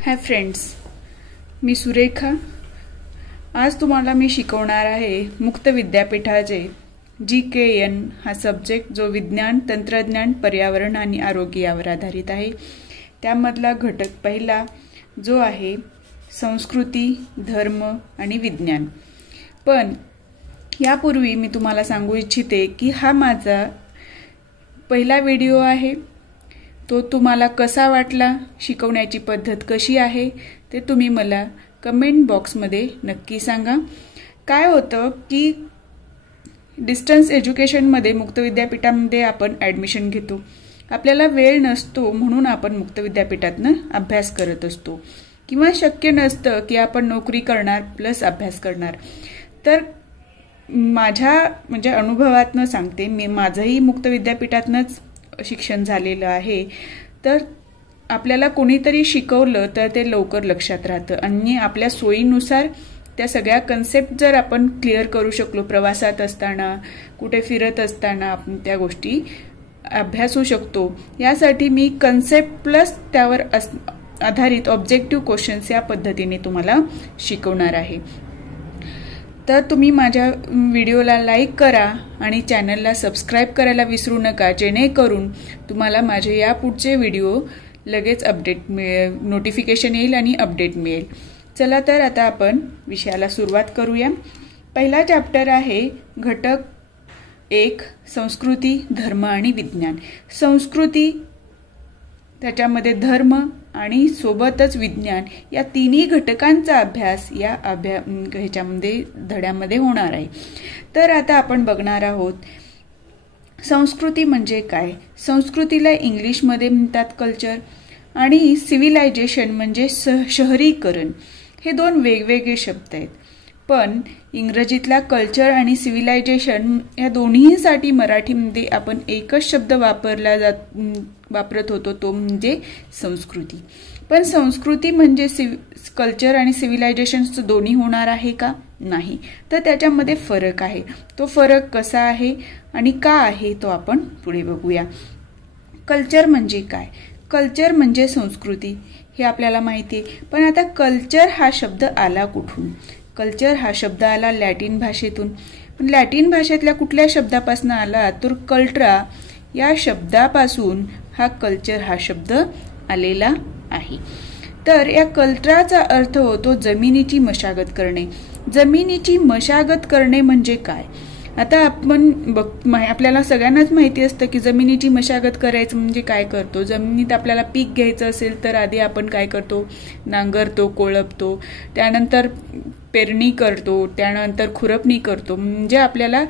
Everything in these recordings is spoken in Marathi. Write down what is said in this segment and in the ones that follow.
हाय फ्रेंड्स, मी सुरेखा। आज तुम्हाला मी शिकवणार आहे मुक्त विद्यापीठाचे GKN हा सब्जेक्ट, जो विज्ञान, तंत्रज्ञान, पर्यावरण आणि आरोग्य यावर आधारित आहे। त्यामधला घटक पहिला जो आहे संस्कृती, धर्म आणि विज्ञान। पण यापूर्वी मी तुम्हाला सांगू इच्छिते की हा माझा पहिला व्हिडिओ आहे। तो तुम्हाला कसा वाटला, शिकवण्याची पद्धत कशी आहे ते तुम्ही मला कमेंट बॉक्समध्ये नक्की सांगा। काय होतं की डिस्टन्स एज्युकेशनमध्ये मुक्त विद्यापीठामध्ये आपण ॲडमिशन घेतो, आपल्याला वेळ नसतो म्हणून आपण मुक्त विद्यापीठातनं अभ्यास करत असतो, किंवा शक्य नसतं की आपण नोकरी करणार प्लस अभ्यास करणार। तर माझ्या अनुभवातनं सांगते, मी माझंही मुक्त विद्यापीठातनंच शिक्षण झालेलं आहे। तर आपल्याला कोणीतरी शिकवलं तर ते लवकर लक्षात राहतं आणि आपल्या सोयीनुसार त्या सगळ्या कन्सेप्ट जर आपण क्लिअर करू शकलो, प्रवासात असताना, कुठे फिरत असताना आपण त्या गोष्टी अभ्यासू शकतो। यासाठी मी कन्सेप्ट प्लस त्यावर आधारित ऑब्जेक्टिव्ह क्वेश्चन्स या पद्धतीने तुम्हाला शिकवणार आहे। तर तुम्ही माझ्या व्हिडिओला लाईक करा आणि चॅनलला सबस्क्राईब करायला विसरू नका, जेणेकरून तुम्हाला माझे यापुढचे व्हिडिओ लगेच नोटिफिकेशन येईल आणि अपडेट मिळेल। चला तर आता आपण विषयाला सुरुवात करूया। पहिला चॅप्टर आहे घटक 1, संस्कृती, धर्म आणि विज्ञान। संस्कृती, त्याच्यामध्ये धर्म आणि सोबतच विज्ञान या तिन्ही घटकांचा अभ्यास या ह्याच्यामध्ये धड्यामध्ये होणार आहे। तर आता आपण बघणार आहोत संस्कृती म्हणजे काय। संस्कृतीला इंग्लिशमध्ये म्हणतात कल्चर, आणि सिव्हिलायझेशन म्हणजे शहरीकरण। हे दोन वेगवेगळे शब्द आहेत, पण इंग्रजीतला कल्चर आणि सिव्हिलायझेशन या दोन्हीसाठी मराठीमध्ये आपण एकच शब्द वापरत होतो, तो म्हणजे संस्कृती। पण संस्कृती म्हणजे कल्चर आणि सिव्हिलायझेशन दोन्ही होणार आहे का? नाही। तर त्याच्यामध्ये फरक आहे। तो फरक कसा आहे आणि का आहे तो आपण पुढे बघूया। कल्चर म्हणजे काय? कल्चर म्हणजे संस्कृती, हे आपल्याला माहिती आहे। पण आता कल्चर हा शब्द आला कुठून? कल्चर हा शब्द आला लॅटिन भाषेतून। पण लॅटिन भाषेतल्या कुठल्या शब्दापासून आला? तर कल्ट्रा या शब्दापासून हा कल्चर हा शब्द आलेला आहे। तर या कल्ट्राचा अर्थ होतो जमिनीची मशागत करणे। जमिनीची मशागत करणे म्हणजे काय? आता आपण आपल्याला सगळ्यांनाच माहिती असतं की जमिनीची मशागत करायचं म्हणजे काय करतो। जमिनीत आपल्याला पीक घ्यायचं असेल तर आधी आपण काय करतो? नांगरतो, कोळपतो, त्यानंतर पेरणी करतो, त्यानंतर खुरपणी करतो। म्हणजे आपल्याला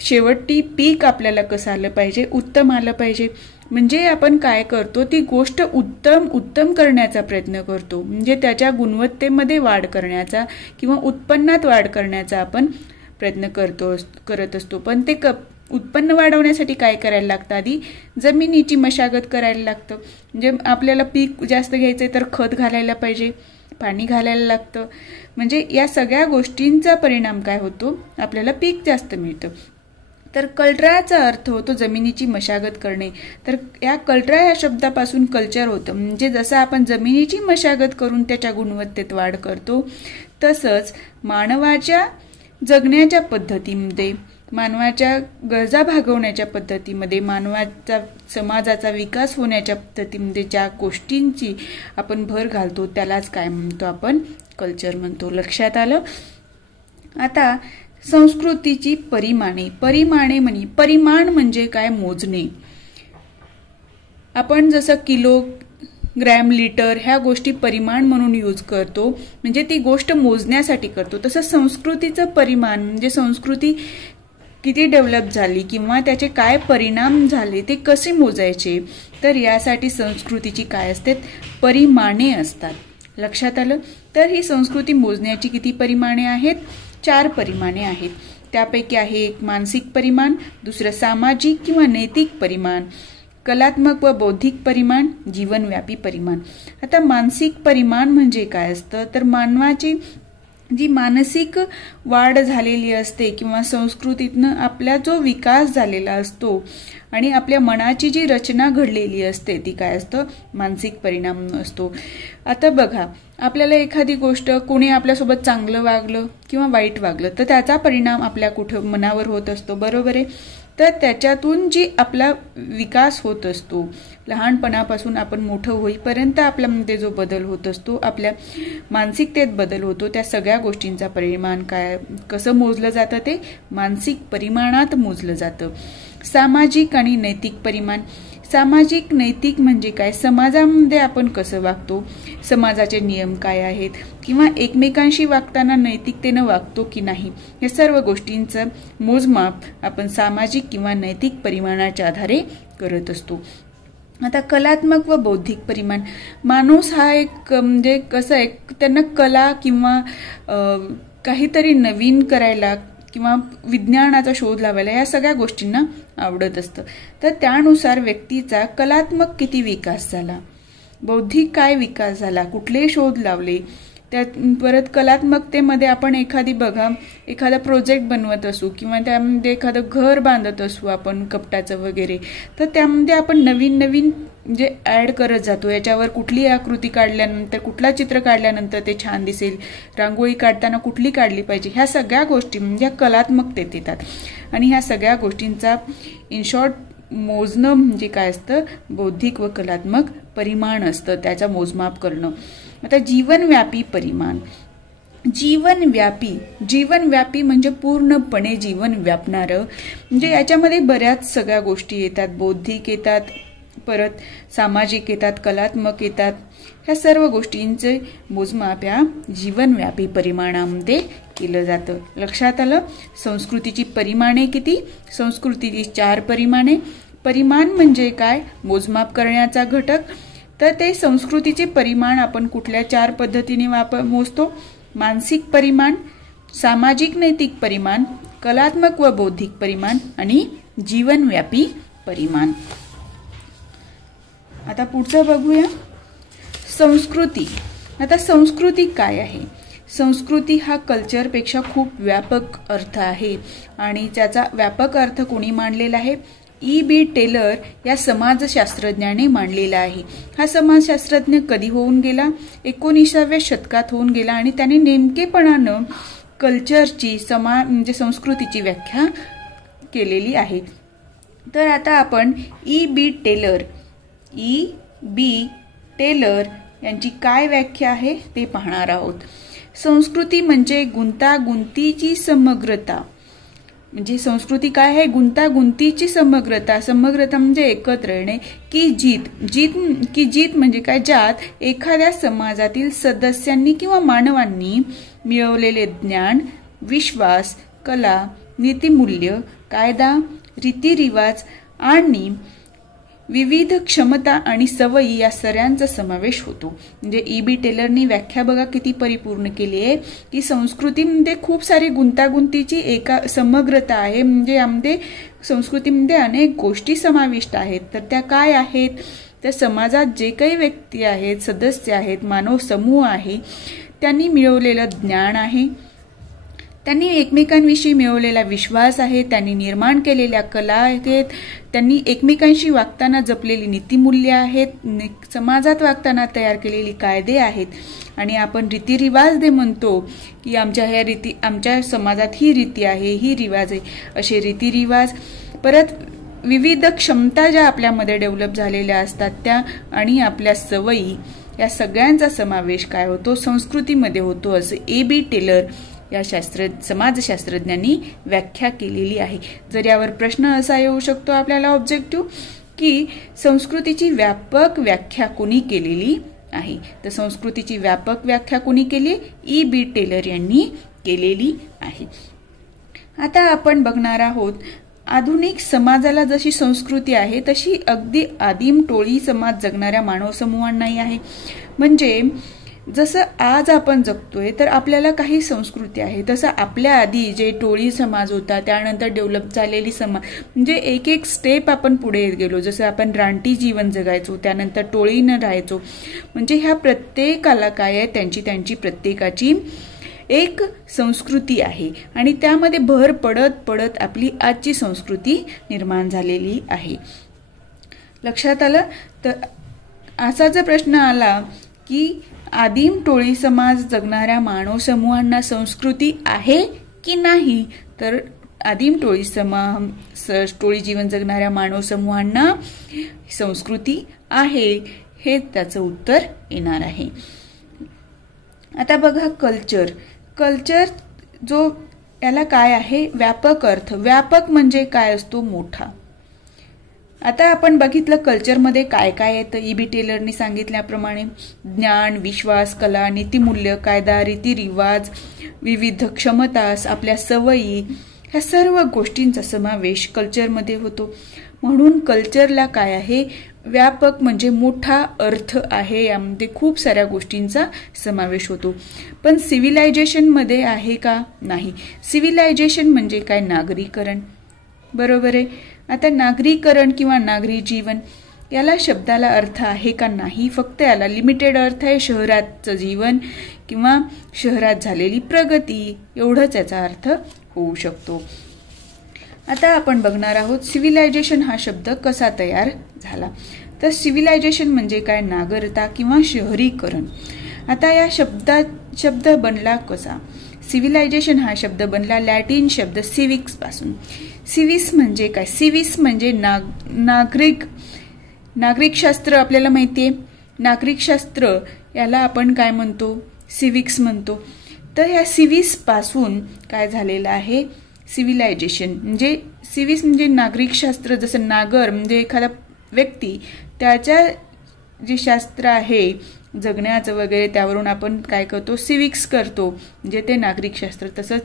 शेवटी पीक आपल्याला कसं आलं पाहिजे? उत्तम आलं पाहिजे। म्हणजे आपण काय करतो? ती गोष्ट उत्तम करण्याचा प्रयत्न करतो, म्हणजे त्याच्या गुणवत्तेमध्ये वाढ करण्याचा किंवा उत्पन्नात वाढ करण्याचा आपण प्रयत्न करत असतो। पण ते उत्पन्न वाढवण्यासाठी काय करायला लागतं? आधी जमिनीची मशागत करायला लागतं। म्हणजे आपल्याला पीक जास्त घ्यायचंय तर खत घालायला पाहिजे, पाणी घालायला लागतं। म्हणजे या सगळ्या गोष्टींचा परिणाम काय होतो? आपल्याला पीक जास्त मिळतं। तर कल्ट्राचा अर्थ होतो जमिनीची मशागत करणे। तर या कल्ट्रा या शब्दापासून कल्चर होतं। म्हणजे जसं आपण जमिनीची मशागत करून त्याच्या गुणवत्तेत वाढ करतो, तसंच मानवाच्या जगण्याच्या पद्धतीमध्ये, मानवाच्या गरजा भागवण्याच्या पद्धतीमध्ये, मानवाचा समाजाचा विकास होण्याच्या पद्धतीमध्ये ज्या गोष्टींची आपण भर घालतो त्यालाच काय म्हणतो? आपण कल्चर म्हणतो। लक्षात आलं? आता संस्कृतीची परिमाणे परिमाण म्हणजे काय? मोजणे। आपण जसं किलो, ग्रॅम, लिटर ह्या गोष्टी परिमाण म्हणून यूज करतो, म्हणजे ती गोष्ट मोजण्यासाठी करतो। तसं संस्कृतीचं परिमाण म्हणजे संस्कृती किती डेव्हलप झाली किंवा त्याचे काय परिणाम झाले ते कसे मोजायचे? तर यासाठी संस्कृतीची काय असतात? परिमाणे असतात। लक्षात आलं? तर ही संस्कृती मोजण्याची किती परिमाणे आहेत? 4 परिमाणे आहेत। त्यापैकी आहे एक मानसिक परिमाण, दुसरं सामाजिक किंवा नैतिक परिमाण, कलात्मक व बौद्धिक परिमाण, जीवनव्यापी परिमाण। आता मानसिक परिमाण म्हणजे काय असतं? तर मानवाची जी मानसिक वाढ झालेली असते किंवा संस्कृतीतनं आपला जो विकास झालेला असतो आणि आपल्या मनाची जी रचना घडलेली असते ती काय असतं, मानसिक परिणाम असतो. आता बघा, आपल्याला एखादी गोष्ट कोणी आपल्यासोबत चांगलं वागलं किंवा वाईट वागलं तर त्याचा परिणाम आपल्या कुठं मनावर होत असतो, बरोबर आहे. तर त्याच्यातून जी आपला विकास होत असतो, लहानपणापासून आपण मोठं होईपर्यंत आपल्यामध्ये जो बदल होत असतो, आपल्या मानसिकतेत बदल होतो, त्या सगळ्या गोष्टींचा परिमाण काय, कसं मोजलं जातं, ते मानसिक परिमाणात मोजलं जातं. सामाजिक आणि नैतिक परिमाण. सामाजिक नैतिक म्हणजे काय, समाजामध्ये आपण कसं वागतो, समाजाचे नियम काय आहेत, किंवा एकमेकांशी वागताना नैतिकतेनं वागतो की नाही, या सर्व गोष्टींचं मोजमाप आपण सामाजिक किंवा नैतिक परिमाणाच्या आधारे करत असतो. आता कलात्मक व बौद्धिक परिमाण. माणूस हा एक म्हणजे कसं आहे, त्यांना कला किंवा काहीतरी नवीन करायला किंवा विज्ञानाचा शोध लावायला या सगळ्या गोष्टींना आवडत असतं. तर त्यानुसार व्यक्तीचा कलात्मक किती विकास झाला, बौद्धिक काय विकास झाला, कुठले शोध लावले, त्यात परत कलात्मकतेमध्ये आपण एखादा प्रोजेक्ट बनवत असू किंवा त्यामध्ये एखादं घर बांधत असू आपण कपटाचं वगैरे, तर त्यामध्ये आपण नवीन नवीन म्हणजे ॲड करत जातो. याच्यावर कुठली आकृती काढल्यानंतर, कुठला चित्र काढल्यानंतर ते छान दिसेल, रांगोळी काढताना कुठली काढली पाहिजे, ह्या सगळ्या गोष्टी म्हणजे कलात्मकतेत येतात. आणि ह्या सगळ्या गोष्टींचा इन शॉर्ट मोजणं म्हणजे काय असतं, बौद्धिक व कलात्मक परिमाण असतं, त्याचा मोजमाप करणं. आता जीवनव्यापी परिमाण. जीवनव्यापी म्हणजे पूर्णपणे जीवन व्यापणारं, म्हणजे याच्यामध्ये बऱ्याच सगळ्या गोष्टी येतात, बौद्धिक येतात, परत सामाजिक येतात, कलात्मक येतात. ह्या सर्व गोष्टींचे मोजमाप या जीवनव्यापी परिमाणामध्ये केलं जातं. लक्षात आलं. संस्कृतीची परिमाणे किती, संस्कृतीची 4 परिमाणे. परिमाण म्हणजे काय, मोजमाप करण्याचा घटक. तर ते संस्कृतीचे परिमाण आपण कुठल्या 4 पद्धतीने मोजतो, मानसिक परिमाण, सामाजिक नैतिक परिमाण, कलात्मक व बौद्धिक परिमाण आणि जीवनव्यापी परिमाण. आता पुढचं बघूया, संस्कृती. आता संस्कृती काय आहे, संस्कृती हा कल्चरपेक्षा खूप व्यापक अर्थ आहे आणि त्याचा व्यापक अर्थ कोणी मांडलेला आहे, E.B. टेलर या समाजशास्त्रज्ञाने मांडलेला आहे. हा समाजशास्त्रज्ञ कधी होऊन गेला, 19व्या शतकात होऊन गेला आणि त्याने नेमकेपणानं कल्चरची म्हणजे संस्कृतीची व्याख्या केलेली आहे. तर आता आपण E.B. टेलर यांची काय व्याख्या आहे ते पाहणार आहोत. संस्कृती म्हणजे गुंतागुंतीची समग्रता. म्हणजे संस्कृती काय आहे, गुंतागुंतीची समग्रता. समग्रता म्हणजे एकत्र येणे. की जीत म्हणजे काय, ज्यात एखाद्या समाजातील सदस्यांनी किंवा मानवांनी मिळवलेले ज्ञान, विश्वास, कला, नीतिमूल्य, कायदा, रीतिरिवाज आणि विविध क्षमता आणि सवयी या सर्वांचा समावेश होतो. म्हणजे E.B. टेलरनी व्याख्या बघा किती परिपूर्ण केली आहे की संस्कृतीमध्ये खूप सारी गुंतागुंतीची समग्रता आहे. म्हणजे यामध्ये संस्कृतीमध्ये अनेक गोष्टी समाविष्ट आहेत. तर त्या काय आहेत, तर समाजात जे काही व्यक्ती आहेत, सदस्य आहेत, मानव समूह आहे, त्यांनी मिळवलेलं ज्ञान आहे, त्यांनी एकमेकांविषयी मिळवलेला विश्वास आहे, त्यांनी निर्माण केलेल्या कला आहेत, त्यांनी एकमेकांशी वागताना जपलेली नीतिमूल्य आहेत, समाजात वागताना तयार केलेली कायदे आहेत. आणि आपण रीतिरिवाज जे म्हणतो की आमच्या समाजात ही रीती आहे, ही रिवाज आहे, असे रीतिरिवाज. परत विविध क्षमता ज्या आपल्यामध्ये डेव्हलप झालेल्या असतात त्या आणि आपल्या सवयी, या सगळ्यांचा समावेश काय होतो, संस्कृतीमध्ये होतो, असं E.B. टेलर या समाजशास्त्रज्ञांनी व्याख्या केलेली आहे. जर यावर प्रश्न असा येऊ शकतो आपल्याला ऑब्जेक्टिव्ह की संस्कृतीची व्यापक व्याख्या कोणी केलेली आहे, तर संस्कृतीची व्यापक व्याख्या कोणी केली, E.B. टेलर यांनी केलेली आहे. आता आपण बघणार आहोत आधुनिक समाजाला जशी संस्कृती आहे तशी अगदी आदिम टोळी समाज जगणाऱ्या मानव समूहांनाही आहे. म्हणजे जसं आज आपण जगतोय तर आपल्याला काही संस्कृती आहे, तसं आपल्या आधी जे टोळी समाज होता, त्यानंतर डेव्हलप झालेली समाज, म्हणजे एक एक स्टेप आपण पुढे गेलो. जसं आपण रानटी जीवन जगायचो, त्यानंतर टोळीनं राहायचो. म्हणजे ह्या प्रत्येकाला काय आहे, त्यांची प्रत्येकाची एक संस्कृती आहे आणि त्यामध्ये भर पडत पडत आपली आजची संस्कृती निर्माण झालेली आहे. लक्षात आलं? तर असा जर प्रश्न आला की आदिम टोळी समाज जगणाऱ्या मानव समूहांना संस्कृती आहे की नाही, तर आदिम टोळी जीवन जगणाऱ्या मानव समूहांना संस्कृती आहे, हे त्याचं उत्तर येणार आहे. आता बघा कल्चर जो याला काय आहे, व्यापक अर्थ. व्यापक म्हणजे काय असतो, मोठा. आता आपण बघितलं कल्चरमध्ये काय काय येतं. E.B. टेलरनी सांगितल्याप्रमाणे ज्ञान, विश्वास, कला, नीतिमूल्य, कायदा, रीतिरिवाज, विविध क्षमता, आपल्या सवयी, ह्या सर्व गोष्टींचा समावेश कल्चरमध्ये होतो. म्हणून कल्चरला काय आहे, व्यापक म्हणजे मोठा अर्थ आहे. यामध्ये खूप साऱ्या गोष्टींचा समावेश होतो. पण सिव्हिलायझेशनमध्ये आहे का, नाही. सिव्हिलायझेशन म्हणजे काय, नागरीकरण. बरोबर आहे. आता नागरीकरण किंवा नागरी जीवन याला शब्दाला अर्थ आहे का, नाही. फक्त याला लिमिटेड अर्थ आहे, शहराचं जीवन किंवा शहरात झालेली प्रगती, एवढंच याचा अर्थ होऊ शकतो. आता आपण बघणार आहोत सिव्हिलायझेशन हा शब्द कसा तयार झाला. तर सिव्हिलायझेशन म्हणजे काय, नागरता किंवा शहरीकरण. आता या शब्द बनला कसा. सिव्हिलायझेशन हा शब्द बनला लॅटिन शब्द सिव्हिक्स पासून. सिव्हिस म्हणजे काय, सिव्हिस म्हणजे नागरिक शास्त्र. आपल्याला माहितीये नागरिक शास्त्र याला आपण काय म्हणतो, सिव्हिक्स म्हणतो. तर ह्या सिव्हिस पासून काय झालेलं आहे, सिव्हिलायझेशन. म्हणजे सिव्हिस म्हणजे नागरिक शास्त्र. जसं नागर म्हणजे एखादा व्यक्ती, त्याच्या जे शास्त्र आहे जगण्याचं वगैरे, त्यावरून आपण काय करतो, सिव्हिक्स करतो, म्हणजे ते नागरिक शास्त्र. तसंच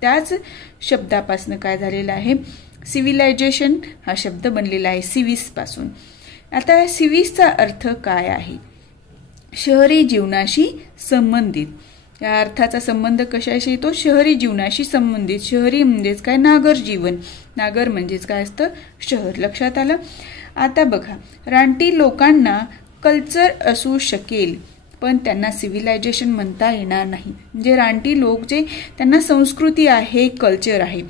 त्याच शब्दापासून काय झालेलं आहे, सिव्हिलायझेशन हा शब्द बनलेला आहे सिव्हिस पासून. आता सिव्हिसचा अर्थ काय आहे, शहरी जीवनाशी संबंधित. या अर्थाचा संबंध कशाशी येतो, शहरी जीवनाशी संबंधित. शहरी म्हणजेच काय, नागर जीवन. नागर म्हणजेच काय असतं, शहर. लक्षात आलं? आता बघा, रानटी लोकांना कल्चर असू शकेल पण त्यांना सिव्हिलायझेशन म्हणता येणार नाही. म्हणजे रानटी लोक जे, त्यांना संस्कृती आहे, कल्चर आहे,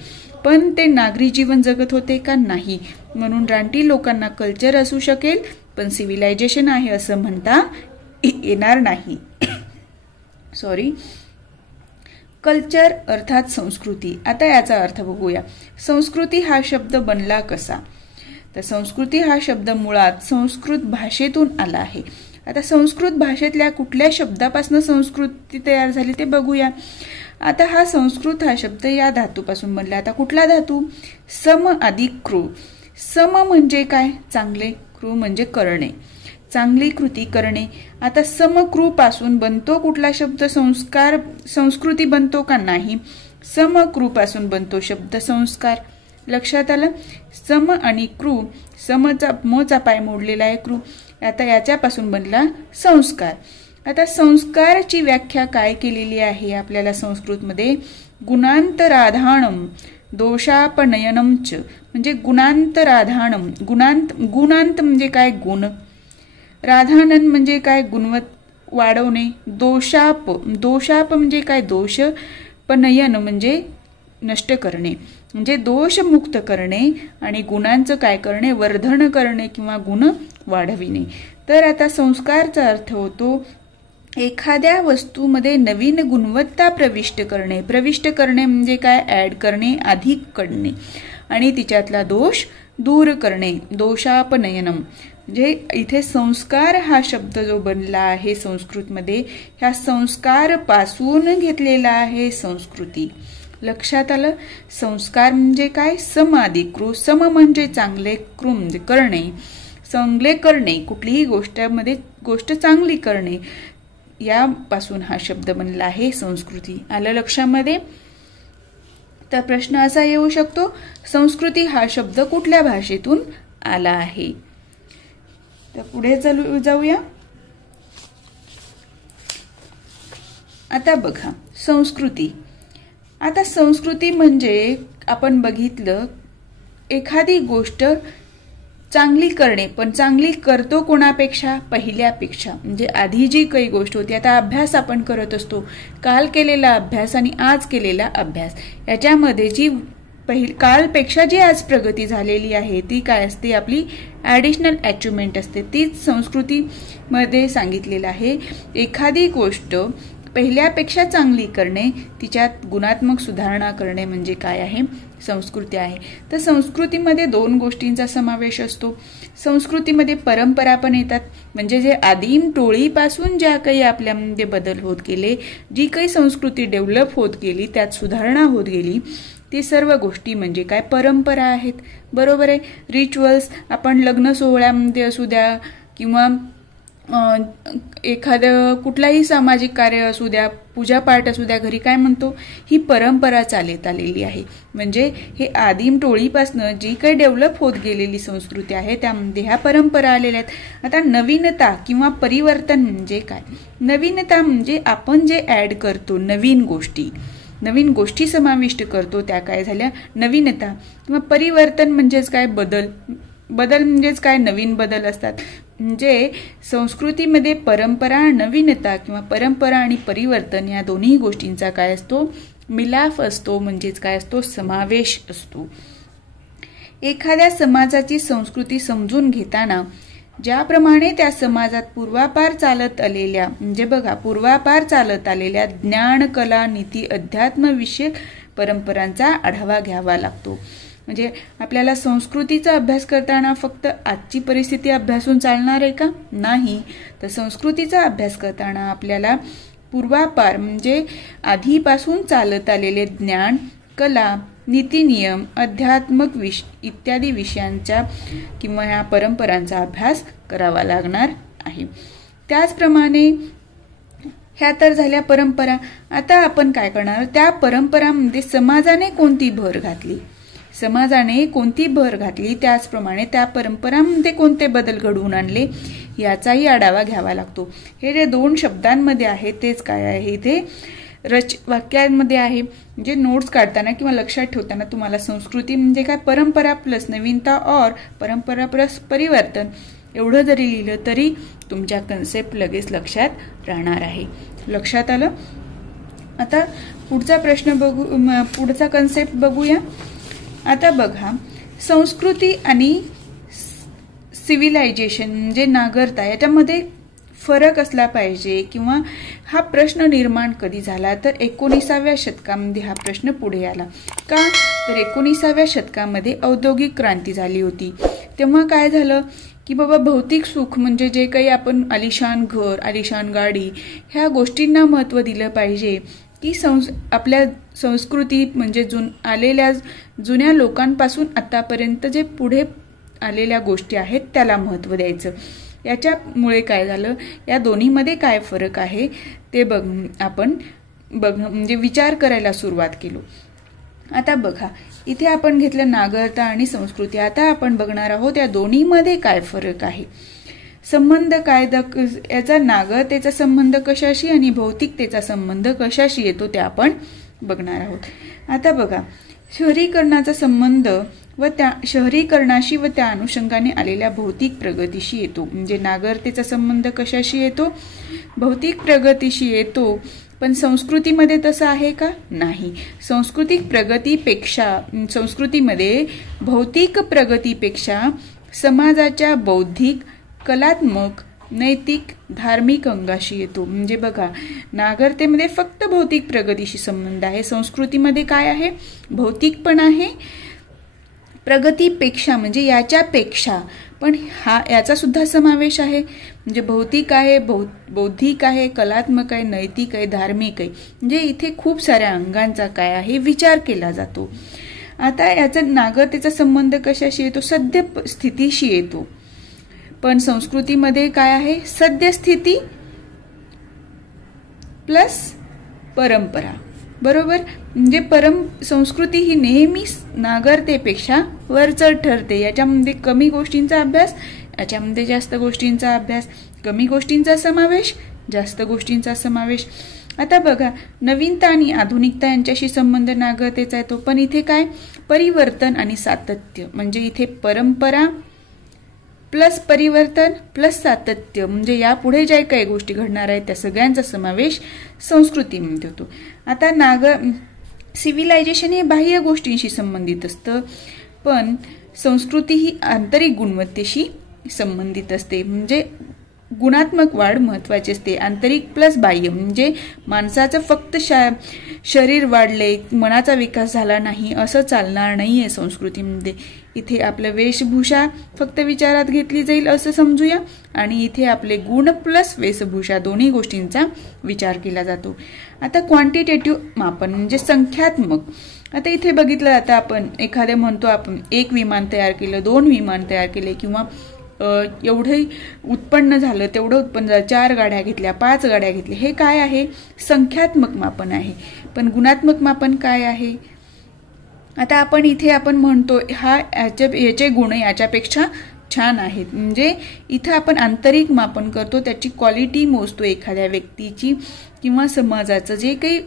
पण ते नागरी जीवन जगत होते का, नाही. म्हणून रानटी लोकांना कल्चर असू शकेल पण सिव्हिलायझेशन आहे असं म्हणता येणार नाही. सॉरी. कल्चर अर्थात संस्कृती. आता याचा अर्थ बघूया. संस्कृती हा शब्द बनला कसा, तर संस्कृती हा शब्द मुळात संस्कृत भाषेतून आला आहे. आता संस्कृत भाषेतल्या कुठल्या शब्दापासून संस्कृती तयार झाली ते बघूया. आता हा संस्कृत हा शब्द या धातूपासून बनला. आता कुठला धातू, सम अधिक कृ. सम म्हणजे काय, चांगले. कृ म्हणजे करणे, चांगली कृती करणे. आता समकृ पासून बनतो कुठला शब्द, संस्कार. संस्कृती बनतो का, नाही. समकृ पासून बनतो शब्द संस्कार. लक्षात आलं? सम आणि कृ, मचा पाय मोडलेला आहे कृ. आता याच्यापासून बनला संस्कार. आता संस्कारची व्याख्या काय केलेली आहे आपल्याला संस्कृतमध्ये, गुणांतराधानम दोषापनयनम च. म्हणजे गुणांतराधानम, गुणांत म्हणजे काय, गुण. राधानन म्हणजे काय, गुणवत वाढवणे. दोषाप म्हणजे काय, दोष. पनयन म्हणजे नष्ट करणे, म्हणजे दोष मुक्त करणे. आणि गुणांचं काय करणे, वर्धन करणे किंवा गुण वाढविणे. तर आता संस्कारचा अर्थ होतो एखाद्या वस्तूमध्ये नवीन गुणवत्ता प्रविष्ट करणे. प्रविष्ट करणे म्हणजे काय, ऍड करणे, अधिक करणे. आणि तिच्यातला दोष दूर करणे, दोषापनयनम. म्हणजे इथे संस्कार हा शब्द जो बनला आहे संस्कृतमध्ये, ह्या संस्कार पासून घेतलेला आहे संस्कृती. लक्षात आलं? संस्कार म्हणजे काय, सम अधिक कृ. सम म्हणजे चांगले, कृ म्हणजे करणे, चांगले करणे, कुठलीही गोष्ट चांगली करणे. यापासून हा शब्द बनला आहे संस्कृती. आलं लक्षामध्ये? तर प्रश्न असा येऊ शकतो, संस्कृती हा शब्द कुठल्या भाषेतून आला आहे. तर पुढे जाऊया. आता बघा संस्कृती. आता संस्कृती म्हणजे आपण बघितलं एखादी गोष्ट चांगली करणे, पण चांगली करतो कोणापेक्षा? पहिल्यापेक्षा. म्हणजे आधी जी काही गोष्ट होती, आता अभ्यास आपण करत असतो, काल केलेला अभ्यास आणि आज केलेला अभ्यास याच्यामध्ये जी कालपेक्षा जी आज प्रगती झालेली आहे ती काय असते? आपली ॲडिशनल अचिव्हमेंट असते. तीच संस्कृतीमध्ये सांगितलेलं आहे. एखादी गोष्ट पहिल्यापेक्षा चांगली करणे, तिच्यात गुणात्मक सुधारणा करणे म्हणजे काय आहे? संस्कृती आहे. तर संस्कृतीमध्ये दोन गोष्टींचा समावेश असतो. संस्कृतीमध्ये परंपरा पण येतात, म्हणजे जे आदिम टोळीपासून ज्या काही आपल्यामध्ये बदल होत गेले, जी काही संस्कृती डेव्हलप होत गेली, त्यात सुधारणा होत गेली, ती सर्व गोष्टी म्हणजे काय? परंपरा आहेत. बरोबर आहे. रिच्युअल्स, आपण लग्न सोहळ्यामध्ये असू द्या किंवा एखादं कुठलाही सामाजिक कार्य असू द्या, पूजापाठ असू द्या, घरी काय म्हणतो? ही परंपरा चालत आलेली आहे. म्हणजे हे आदिम टोळीपासनं जी काही डेव्हलप होत गेलेली संस्कृती आहे त्यामध्ये ह्या परंपरा आलेल्या आहेत. आता नवीनता किंवा परिवर्तन म्हणजे काय? नवीनता म्हणजे आपण जे ऍड करतो, नवीन गोष्टी समाविष्ट करतो, त्या काय झाल्या? नवीनता. किंवा परिवर्तन म्हणजेच काय? बदल म्हणजेच काय? नवीन बदल असतात. म्हणजे संस्कृतीमध्ये परंपरा, नवीनता किंवा परंपरा आणि परिवर्तन या दोन्ही गोष्टींचा काय असतो? मिलाफ असतो. म्हणजेच काय असतो? समावेश असतो. एखाद्या समाजाची संस्कृती समजून घेताना ज्याप्रमाणे त्या समाजात पूर्वापार चालत आलेल्या, म्हणजे बघा, पूर्वापार चालत आलेल्या ज्ञान, कला, नीती, अध्यात्म विषयक परंपरांचा आढावा घ्यावा लागतो. म्हणजे आपल्याला संस्कृतीचा अभ्यास करताना फक्त आजची परिस्थिती अभ्यासून चालणार आहे का? नाही. तर संस्कृतीचा अभ्यास करताना आपल्याला पूर्वापार म्हणजे आधीपासून चालत आलेले ज्ञान, कला, नीतिनियम, अध्यात्मक इत्यादी विषयांच्या किंवा ह्या परंपरांचा अभ्यास करावा लागणार आहे. त्याचप्रमाणे ह्या तर झाल्या परंपरा. आता आपण काय करणार? त्या परंपरांमध्ये समाजाने कोणती भर घातली, त्याचप्रमाणे त्या परंपरांमध्ये कोणते बदल घडवून आणले याचाही आढावा घ्यावा लागतो. हे जे दोन शब्दांमध्ये आहे तेच काय आहे? इथे वाक्यांमध्ये आहे. म्हणजे नोट्स काढताना किंवा लक्षात ठेवताना तुम्हाला संस्कृती म्हणजे काय? परंपरा प्लस नवीनता और परंपरा प्लस परिवर्तन एवढं जरी लिहिलं तरी तुमच्या कन्सेप्ट लगेच लक्षात राहणार आहे. लक्षात आलं? आता पुढचा प्रश्न बघू, पुढचा कन्सेप्ट बघूया. आता बघा, संस्कृती आणि सिव्हिलायझेशन म्हणजे नागरता याच्यामध्ये फरक असला पाहिजे किंवा हा प्रश्न निर्माण कधी झाला? तर 19व्या शतकामध्ये हा प्रश्न पुढे आला. का? तर 19व्या शतकामध्ये औद्योगिक क्रांती झाली होती. तेव्हा काय झालं की बाबा भौतिक सुख म्हणजे जे काही आपण आलिशान घर, आलिशान गाडी ह्या गोष्टींना महत्त्व दिलं पाहिजे की आपल्या संस्कृती म्हणजे आलेल्या जुन्या लोकांपासून आतापर्यंत जे पुढे आलेल्या गोष्टी आहेत त्याला महत्त्व द्यायचं. याच्यामुळे काय झालं? या दोन्हीमध्ये काय फरक आहे ते आपण म्हणजे विचार करायला सुरुवात केलो. आता बघा, इथे आपण घेतलं नागरता आणि संस्कृती. आता आपण बघणार आहोत या दोन्हीमध्ये काय फरक आहे, संबंध काय, याचा नागरतेचा संबंध कशाशी आणि भौतिकतेचा संबंध कशाशी येतो ते आपण बघणार आहोत. आता बघा, शहरीकरणाचा संबंध व त्या शहरीकरणाशी व त्या अनुषंगाने आलेल्या भौतिक प्रगतीशी येतो. म्हणजे नागरतेचा संबंध कशाशी येतो? भौतिक प्रगतीशी येतो. पण संस्कृतीमध्ये तसं आहे का? नाही. संस्कृतीमध्ये भौतिक प्रगतीपेक्षा समाजाच्या बौद्धिक, कलात्मक, नैतिक, धार्मिक अंगाशी येतो. म्हणजे बघा, नागरतेमध्ये फक्त भौतिक प्रगतीशी संबंध आहे. संस्कृतीमध्ये काय आहे? भौतिक पण आहे, प्रगतीपेक्षा म्हणजे याच्यापेक्षा पण याचा सुद्धा समावेश आहे. म्हणजे भौतिक आहे, बौद्धिक आहे, कलात्मक आहे, नैतिक आहे, धार्मिक आहे. म्हणजे इथे खूप साऱ्या अंगांचा काय आहे विचार केला जातो. आता याचा नागरतेचा संबंध कशाशी येतो? सद्य स्थितीशी येतो. पण संस्कृतीमध्ये काय आहे? सद्यस्थिती प्लस परंपरा. बरोबर? म्हणजे संस्कृती ही नेहमी नागरतेपेक्षा वरचढ ठरते. याच्यामध्ये कमी गोष्टींचा अभ्यास, याच्यामध्ये जास्त गोष्टींचा अभ्यास, कमी गोष्टींचा समावेश, जास्त गोष्टींचा समावेश. आता बघा, नवीनता आणि आधुनिकता यांच्याशी संबंध नागरतेचा येतो. पण इथे काय? परिवर्तन आणि सातत्य. म्हणजे इथे परंपरा प्लस परिवर्तन प्लस सातत्य, म्हणजे यापुढे ज्या काही गोष्टी घडणार आहेत त्या सगळ्यांचा समावेश संस्कृतीमध्ये होतो. आता सिव्हिलायझेशन हे बाह्य गोष्टींशी संबंधित असतं, पण संस्कृती ही आंतरिक गुणवत्तेशी संबंधित असते. म्हणजे गुणात्मक वाढ महत्वाची असते. आंतरिक प्लस बाह्य, म्हणजे माणसाचं फक्त शरीर वाढले, मनाचा विकास झाला नाही असं चालणार नाहीये संस्कृतीमध्ये. इथे आपलं वेशभूषा फक्त विचारात घेतली जाईल असं समजूया, आणि इथे आपले गुण प्लस वेशभूषा दोन्ही गोष्टींचा विचार केला जातो. आता क्वांटिटेटिव्ह मापन म्हणजे संख्यात्मक. आता इथे बघितलं जातं, आपण एखादे म्हणतो आपण 1 विमान तयार केलं, 2 विमान तयार केले, किंवा एवढे उत्पन्न झालं, तेवढं उत्पन्न झालं, 4 गाड्या घेतल्या, 5 गाड्या घेतल्या. हे काय आहे? संख्यात्मक मापन आहे. पण गुणात्मक मापन काय आहे? आता आपण म्हणतो याचे गुण याच्यापेक्षा छान आहेत, म्हणजे इथं आपण आंतरिक मापन करतो, त्याची क्वालिटी मोजतो. एखाद्या व्यक्तीची किंवा समाजाचं जे काही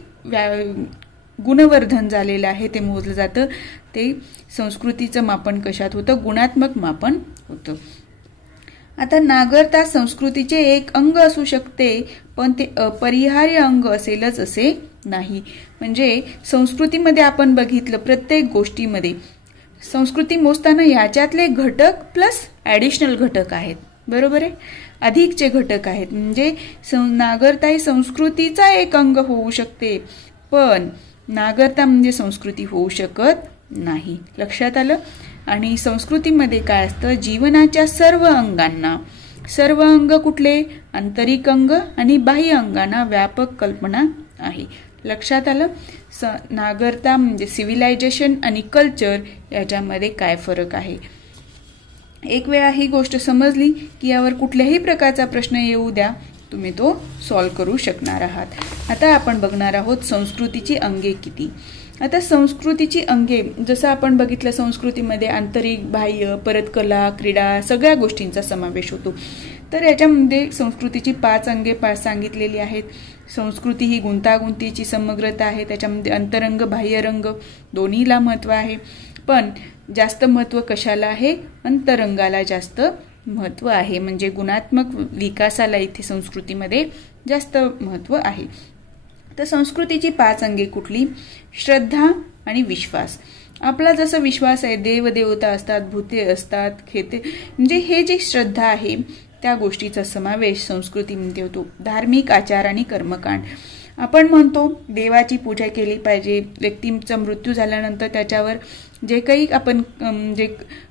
गुणवर्धन झालेलं आहे ते मोजलं जातं. ते संस्कृतीचं मापन कशात होतं? गुणात्मक मापन होतं. आता नागरता संस्कृतीचे एक अंग असू शकते, पण ते अपरिहार्य अंग असेलच असे नाही. म्हणजे संस्कृतीमध्ये आपण बघितलं, प्रत्येक गोष्टीमध्ये संस्कृती मोजताना याच्यातले घटक प्लस ॲडिशनल घटक आहेत, बरोबर आहे, अधिकचे घटक आहेत. म्हणजे नागरता ही संस्कृतीचा एक अंग होऊ शकते, पण नागरता म्हणजे संस्कृती होऊ शकत नाही. लक्षात आलं? आणि संस्कृतीमध्ये काय असतं? जीवनाच्या सर्व अंग कुठले? आंतरिक अंग आणि बाह्य अंगांना व्यापक कल्पना आहे. लक्षात आलं? नागरता म्हणजे सिव्हिलायझेशन आणि कल्चर याच्यामध्ये काय फरक आहे. एक वेळा ही गोष्ट समजली की यावर कुठल्याही प्रकारचा प्रश्न येऊ द्या, तुम्ही तो सॉल्व्ह करू शकणार आहात. आता आपण बघणार आहोत संस्कृतीची अंगे किती. आता संस्कृतीची अंगे, जसं आपण बघितलं, संस्कृतीमध्ये आंतरिक, बाह्य, परत कला, क्रीडा सगळ्या गोष्टींचा समावेश होतो. तर याच्यामध्ये संस्कृतीची 5 अंगे सांगितलेली आहेत. संस्कृती ही गुंतागुंतीची समग्रता आहे. त्याच्यामध्ये अंतरंग, बाह्यरंग दोन्हीला महत्व आहे, पण जास्त महत्व कशाला आहे? अंतरंगाला जास्त महत्व आहे. म्हणजे गुणात्मक विकासाला इथे संस्कृतीमध्ये जास्त महत्व आहे. तर संस्कृतीची 5 अंगे कुठली? श्रद्धा आणि विश्वास. आपला जसं विश्वास आहे, देवदेवता असतात, भूते असतात, खेते, म्हणजे हे जे श्रद्धा आहे त्या गोष्टीचा समावेश संस्कृतीमध्ये होतो. धार्मिक आचार आणि कर्मकांड. आपण म्हणतो देवाची पूजा केली पाहिजे, व्यक्तीचा मृत्यू झाल्यानंतर त्याच्यावर जे काही आपण जे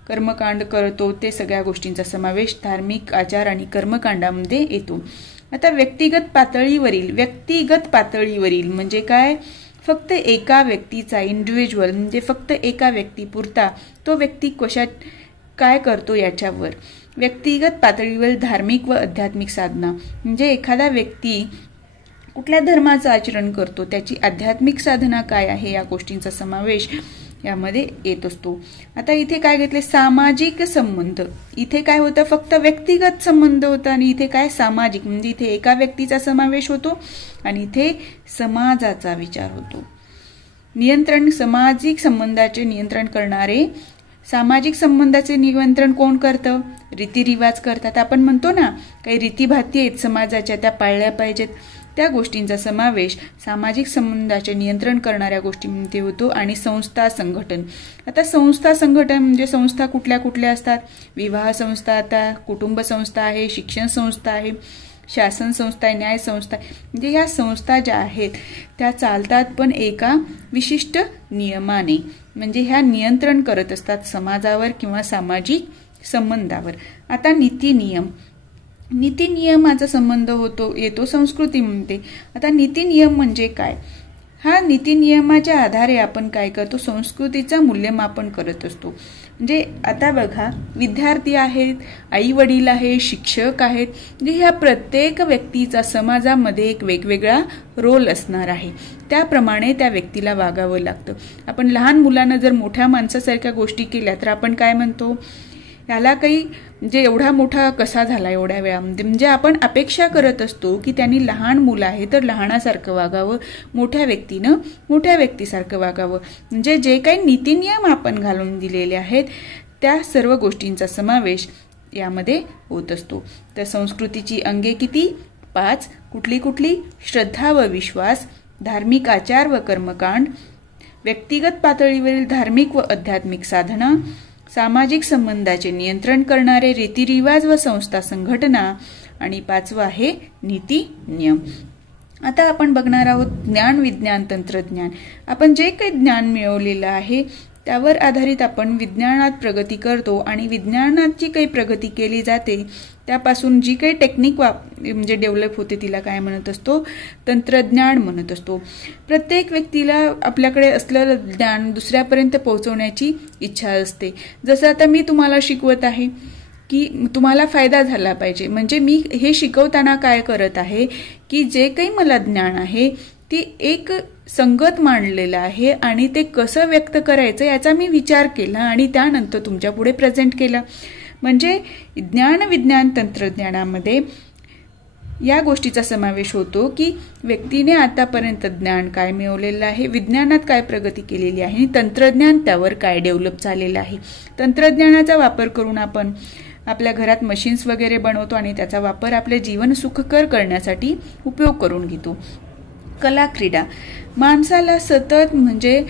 कर्मकांड करतो ते सगळ्या गोष्टींचा समावेश धार्मिक आचार आणि कर्मकांडामध्ये येतो. आता व्यक्तिगत पातळीवरील म्हणजे काय? फक्त एका व्यक्तीचा, इंडिव्हिज्युअल म्हणजे फक्त एका व्यक्तीपुरता तो व्यक्ती कशात काय करतो याच्यावर. व्यक्तिगत पातळीवर धार्मिक व आध्यात्मिक साधना म्हणजे एखादा व्यक्ती कुठल्या धर्माचं आचरण करतो, त्याची आध्यात्मिक साधना काय आहे, या गोष्टींचा समावेश यामध्ये येत असतो. आता इथे काय घेतले? सामाजिक संबंध. इथे काय होतं? फक्त व्यक्तिगत संबंध होता, आणि इथे काय? सामाजिक, म्हणजे इथे एका व्यक्तीचा समावेश होतो आणि इथे समाजाचा विचार होतो. नियंत्रण, सामाजिक संबंधाचे नियंत्रण करणारे. सामाजिक संबंधाचे नियंत्रण कोण करतं? रीतिरिवाज करतात. आपण म्हणतो ना, काही रीतीभाती आहेत समाजाच्या, त्या पाळल्या पाहिजेत. त्या गोष्टींचा समावेश सामाजिक संबंधाचे नियंत्रण करणाऱ्या गोष्टींमध्ये होतो. आणि संस्था, संघटन. आता संस्था, संघटन म्हणजे संस्था कुठल्या कुठल्या असतात? विवाह संस्था, आता कुटुंब संस्था आहे, शिक्षण संस्था आहे, शासन संस्था आहे, न्याय संस्था आहे. म्हणजे ह्या संस्था ज्या आहेत त्या चालतात पण एका विशिष्ट नियमाने, म्हणजे ह्या नियंत्रण करत असतात समाजावर किंवा सामाजिक संबंधावर. आता नीती नियमाचा संबंध येतो संस्कृतीमध्ये. आता नीती नियम म्हणजे काय? हा नीती नियमाच्या आधारे आपण काय करतो? संस्कृतीचं मूल्यमापन करत असतो. म्हणजे आता बघा, विद्यार्थी आहेत, आई वडील आहेत, शिक्षक आहेत, म्हणजे ह्या प्रत्येक व्यक्तीचा समाजामध्ये एक वेगवेगळा रोल असणार आहे. त्याप्रमाणे त्या व्यक्तीला वागावं लागतं. आपण लहान मुलांना जर मोठ्या माणसासारख्या गोष्टी केल्या तर आपण काय म्हणतो? याला काही म्हणजे एवढा मोठा कसा झाला एवढ्या वेळामध्ये, म्हणजे आपण अपेक्षा करत असतो की त्यांनी लहान मुलं आहे तर लहानासारखं वागावं, मोठ्या व्यक्तीनं मोठ्या व्यक्तीसारखं वागावं. म्हणजे जे काही नीतिनियम आपण घालून दिलेले आहेत त्या सर्व गोष्टींचा समावेश यामध्ये होत असतो. तर संस्कृतीची अंगे किती? 5. कुठली कुठली? श्रद्धा व विश्वास, धार्मिक आचार व कर्मकांड, व्यक्तिगत पातळीवरील धार्मिक व आध्यात्मिक साधना, सामाजिक संबंधाचे नियंत्रण करणारे रीतिरिवाज व संस्था संघटना, आणि 5वं आहे नीती नियम. आता आपण बघणार आहोत ज्ञान, विज्ञान, तंत्रज्ञान. आपण जे काही ज्ञान मिळवलेलं आहे त्यावर आधारित आपण विज्ञानात प्रगती करतो आणि विज्ञानात जी काही प्रगती केली जाते त्यापासून जी काही टेक्निक म्हणजे डेव्हलप होते तिला काय म्हणत असतो? तंत्रज्ञान म्हणत असतो. प्रत्येक व्यक्तीला आपल्याकडे असलेलं ज्ञान दुसऱ्यापर्यंत पोहोचवण्याची इच्छा असते. जसं आता मी तुम्हाला शिकवत आहे की तुम्हाला फायदा झाला पाहिजे, म्हणजे मी हे शिकवताना काय करत आहे की जे काही मला ज्ञान आहे ती एक संगत मांडलेलं आहे आणि ते कसं व्यक्त करायचं याचा मी विचार केला आणि त्यानंतर तुमच्या पुढे प्रेझेंट केला. म्हणजे ज्ञान, विज्ञान, तंत्रज्ञानामध्ये या गोष्टीचा समावेश होतो की व्यक्तीने आतापर्यंत ज्ञान काय मिळवलेलं आहे, विज्ञानात काय प्रगती केलेली आहे आणि तंत्रज्ञान त्यावर काय डेव्हलप झालेलं आहे. तंत्रज्ञानाचा वापर करून आपण आपल्या घरात मशीन्स वगैरे बनवतो आणि त्याचा वापर आपले जीवन सुखकर करण्यासाठी उपयोग करून घेतो. कला, क्रीडा. माणसाला सतत म्हणजे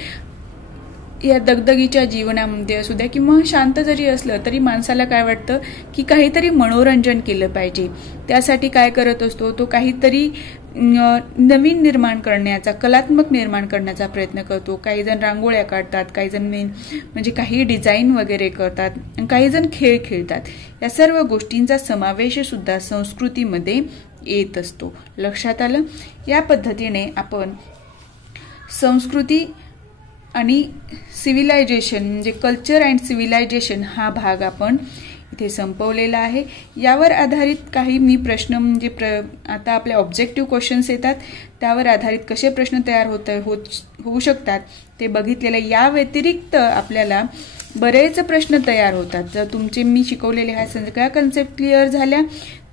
या दगदगीच्या जीवनामध्ये असू द्या किंवा शांत जरी असलं तरी माणसाला काय वाटतं की काहीतरी मनोरंजन केलं पाहिजे. त्यासाठी काय करत असतो? तो काहीतरी नवीन निर्माण करण्याचा, कलात्मक निर्माण करण्याचा प्रयत्न करतो. काही जण रांगोळ्या काढतात, काही जण म्हणजे काही डिझाईन वगैरे करतात, काही जण खेळ खेळतात. या सर्व गोष्टींचा समावेश सुद्धा संस्कृतीमध्ये येत असतो. लक्षात आलं? या पद्धतीने आपण संस्कृती आणि सिव्हिलायझेशन म्हणजे कल्चर अँड सिव्हिलायझेशन हा भाग आपण इथे संपवलेला आहे. यावर आधारित काही मी प्रश्न म्हणजे आता आपले ऑब्जेक्टिव्ह क्वेश्चन्स येतात त्यावर आधारित कसे प्रश्न तयार होऊ शकतात ते बघितलेले. या व्यतिरिक्त आपल्याला बरेच प्रश्न तयार होतात. जर तुमचे मी शिकवलेले ह्या सगळ्या कन्सेप्ट क्लिअर झाल्या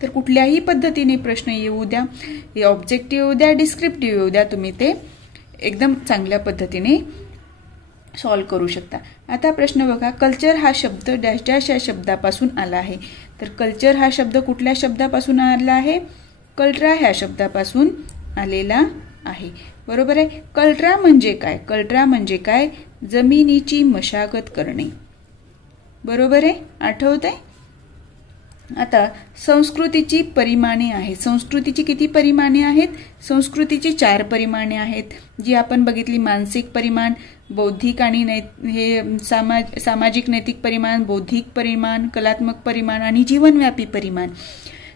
तर कुठल्याही पद्धतीने प्रश्न येऊ द्या, हे ऑब्जेक्टिव्ह येऊ द्या, डिस्क्रिप्टिव्ह येऊ द्या, तुम्ही ते एकदम चांगल्या पद्धतीने सॉल्व्ह करू शकता. आता प्रश्न बघा, कल्चर हा शब्द डॅश डॅश या शब्दापासून आला आहे. तर कल्चर हा शब्द कुठल्या शब्दापासून आला आहे? कल्ट्रा ह्या शब्दापासून आलेला आहे. बरोबर आहे. कल्ट्रा म्हणजे काय? कल्ट्रा म्हणजे काय? जमिनीची मशागत करणे. बरोबर आहे? आठवतंय? आता संस्कृतीची परिमाणे आहेत. संस्कृतीची किती परिमाणे आहेत? संस्कृतीची 4 परिमाणे आहेत जी आपण बघितली. मानसिक परिमाण, बौद्धिक आणि सामाजिक नैतिक परिमाण, बौद्धिक परिमाण, कलात्मक परिमाण आणि जीवनव्यापी परिमाण.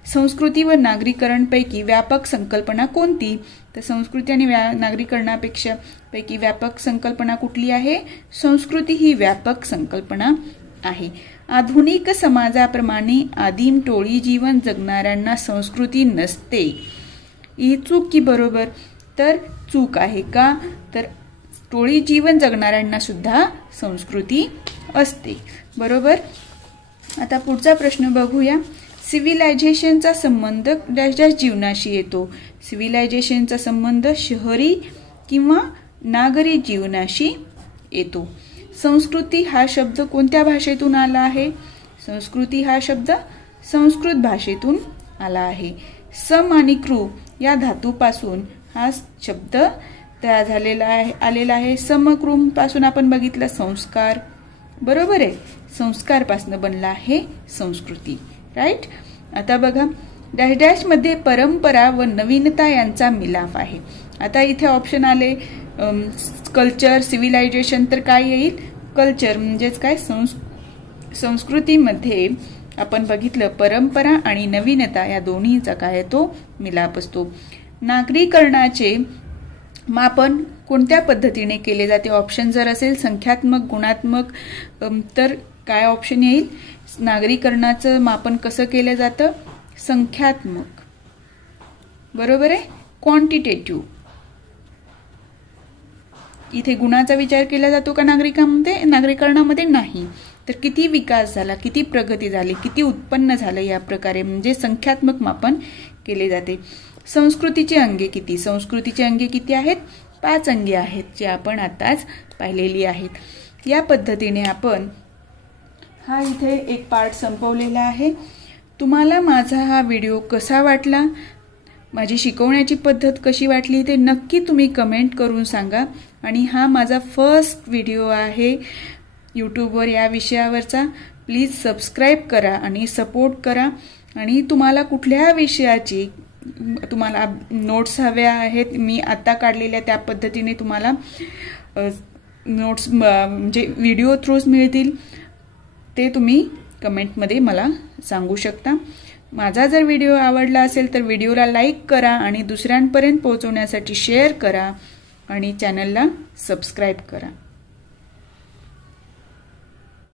संस्कृती व नागरीकरणपैकी व्यापक संकल्पना कोणती? तर संस्कृती आणि नागरीकरणापेक्षा पैकी व्यापक संकल्पना कुठली आहे? संस्कृती ही व्यापक संकल्पना आहे. आधुनिक समाजाप्रमाणे आदिम टोळी जीवन जगणाऱ्यांना संस्कृती नसते. ही चूक की बरोबर? तर चूक आहे. का? तर टोळी जीवन जगणाऱ्यांना सुद्धा संस्कृती असते. बरोबर. आता पुढचा प्रश्न बघूया. सिव्हिलायझेशनचा संबंध डॅश डॅश जीवनाशी येतो. सिव्हिलायझेशनचा संबंध शहरी किंवा नागरी जीवनाशी येतो. संस्कृती हा शब्द कोणत्या भाषेतून आला आहे? संस्कृती हा शब्द संस्कृत भाषेतून आला आहे. सम आणि कृ या धातूपासून हा शब्द तयार आलेला आहे. समकृम पासून आपण बघितलं संस्कार. बरोबर आहे. संस्कार पासून बनला आहे संस्कृती. राईट. आता बघा, डॅश डॅश मध्ये परंपरा व नवीनता यांचा मिलाफ आहे. आता इथे ऑप्शन आले कल्चर, सिव्हिलायझेशन, तर काय येईल? कल्चर म्हणजेच काय? संस्कृतीमध्ये आपण बघितलं परंपरा आणि नवीनता या दोन्हीचा काय तो मिलाप असतो. नागरीकरणाचे मापन कोणत्या पद्धतीने केले जाते? ऑप्शन जर असेल संख्यात्मक, गुणात्मक, तर काय ऑप्शन येईल? नागरीकरणाचं मापन कसं केलं जातं? संख्यात्मक. बरोबर आहे. क्वांटिटेटिव्ह. इथे गुणाचा विचार केला जातो का नागरीकरणामध्ये? नाही. तर किती विकास झाला, किती प्रगती झाली, किती उत्पन्न झालं या प्रकारे म्हणजे संख्यात्मक मापन केले जाते. संस्कृतीची अंगे किती? संस्कृतीची अंगे किती आहेत? 5 अंगे आहेत जे आपण आताच पाहिलेली आहेत. या पद्धतीने आपण हा इथे एक पार्ट संपवलेला आहे। तुम्हाला माझा हा व्हिडिओ कसा वाटला, माझी शिकवण्याची पद्धत कशी वाटली ते नक्की तुम्ही कमेंट करून सांगा। आणि हा माझा फर्स्ट व्हिडिओ आहे यूट्यूबवर या विषयावरचा। प्लीज सबस्क्राइब करा आणि सपोर्ट करा। आणि तुम्हाला कुठल्या विषयाची तुम्हाला नोट्स हव्या आहेत, मी आता काढलेल्या त्या पद्धतीने तुम्हाला नोट्स म्हणजे व्हिडिओ थ्रूच मिळतील, ते तुम्ही कमेंटमध्ये मला सांगू शकता। माझा जर व्हिडिओ आवडला असेल तर व्हिडिओला लाईक करा आणि दुसऱ्यांपर्यंत पोहोचवण्यासाठी शेअर करा आणि चॅनलला सबस्क्राइब करा।